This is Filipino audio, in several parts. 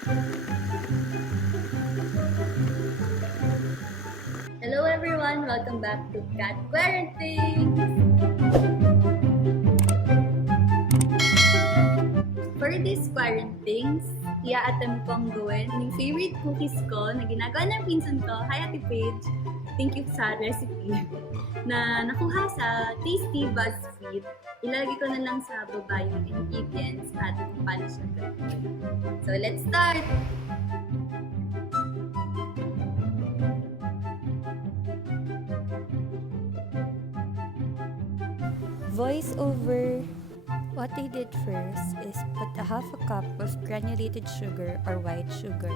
Hello everyone! Welcome back to Kath Quaranthings! For this Quaranthings, i-attempt kong gawin yung favorite cookies ko na ginagawa ng pinsan ko. Hi Ate Paige! Thank you sa recipe na nakuha sa Tasty BuzzFeed. Ilalagay ko na lang sa baba yung ingredients at kung paano siya gawin. So let's start! Voice over. What I did first is put a half a cup of granulated sugar or white sugar.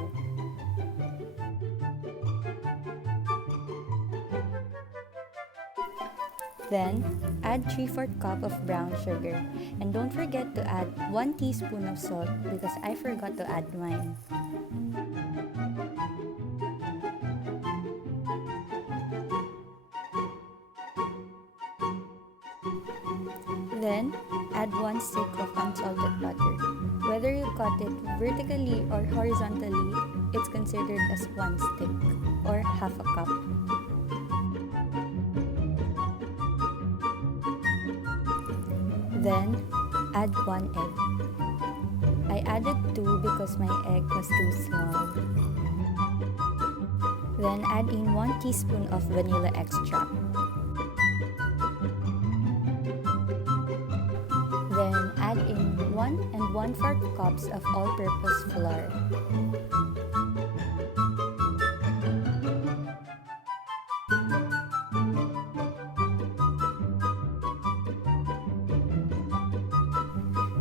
Then, add 3/4 cup of brown sugar. And don't forget to add 1 teaspoon of salt because I forgot to add mine. Then, add 1 stick of unsalted butter. Whether you cut it vertically or horizontally, it's considered as 1 stick or half a cup. Then, add 1 egg. I added 2 because my egg was too small. Then, add in 1 teaspoon of vanilla extract. Then, add in 1 1/4 cups of all-purpose flour.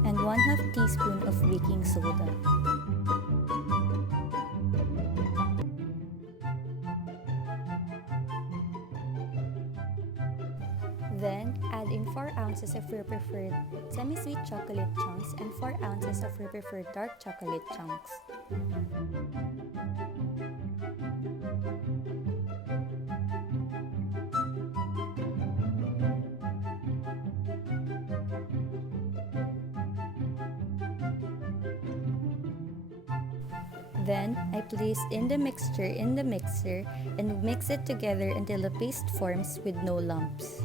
And 1/2 teaspoon of baking soda. Then, add in 4 ounces of your preferred semi-sweet chocolate chunks and 4 ounces of your preferred dark chocolate chunks. Then, I place in the mixture in the mixer and mix it together until the paste forms with no lumps.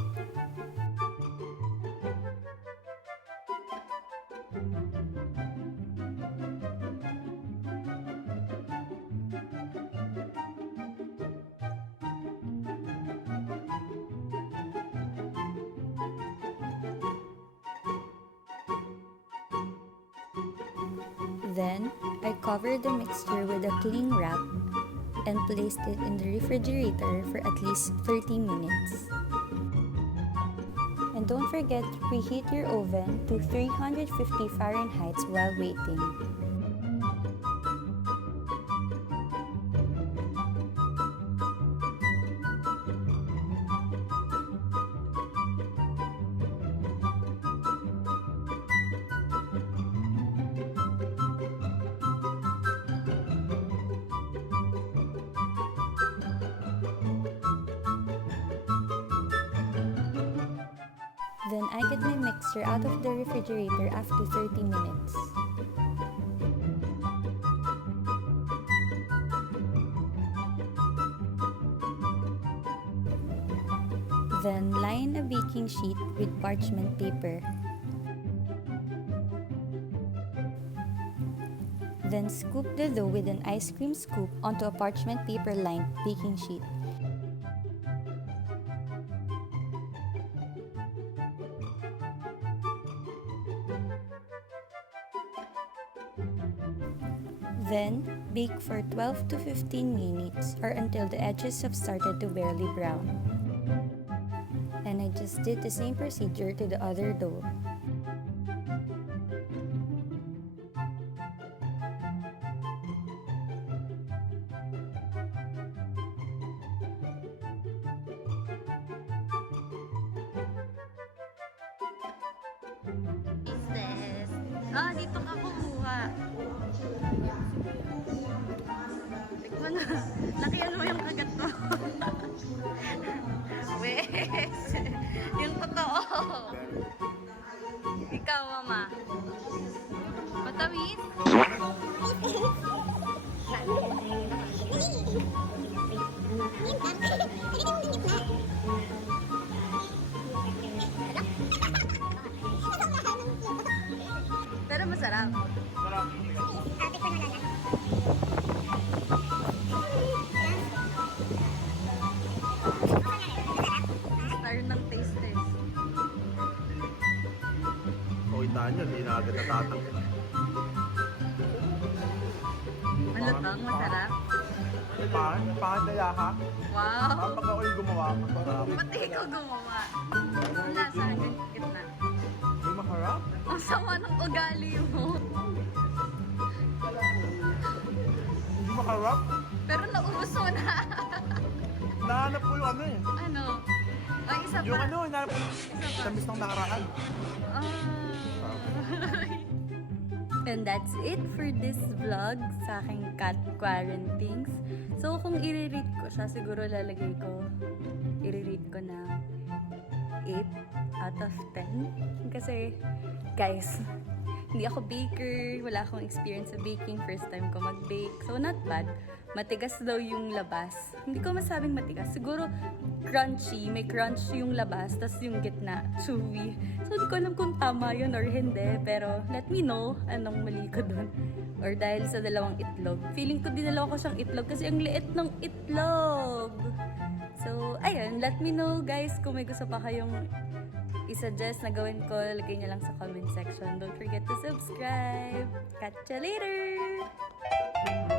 Then, I covered the mixture with a cling wrap and placed it in the refrigerator for at least 30 minutes. And don't forget to preheat your oven to 350 Fahrenheit while waiting. Then I get my mixture out of the refrigerator after 30 minutes. Then line a baking sheet with parchment paper. Then scoop the dough with an ice cream scoop onto a parchment paper lined baking sheet. Then, bake for 12 to 15 minutes or until the edges have started to barely brown. And I just did the same procedure to the other dough. Business. Dito ka kumuha. Tikman na. Lakihan mo yung kagat mo. Wes. Yung totoo. Ikaw, mama. Matawid? Lutong, masarap. Pangataya ha? Wow! Kapag ako yung gumawa, masarap. Pati ikaw gumawa. Ang lasa hanggang gitna. Hindi maharap? Ang sama ng ugali mo. Hindi maharap? Pero naubos mo na. Nahanap ko yung ano eh. Ano? Ay, isa pa. Yung ano, hinahanap ko. Isa pa. Tamis ng nakaraan. Ah. And that's it for this vlog sa aking cat Quaranthings. So, kung i-rate ko siya, siguro i-rate ko na 8 out of 10. Kasi, guys, hindi ako baker, wala akong experience sa baking, first time ko mag-bake. So, not bad. Matigas daw yung labas. Hindi ko masabing matigas. Siguro, crunchy. May crunch yung labas, tas yung gitna, chewy. So, hindi ko alam kung tama yun or hindi. Pero, let me know anong mali ko dun. Or dahil sa dalawang itlog. Feeling ko dinalawa ko siyang itlog kasi ang liit ng itlog. So, ayun. Let me know, guys, kung may gusto pa kayong i-suggest na gawin ko, lagay niyo lang sa comment section. Don't forget to subscribe. Catch you later!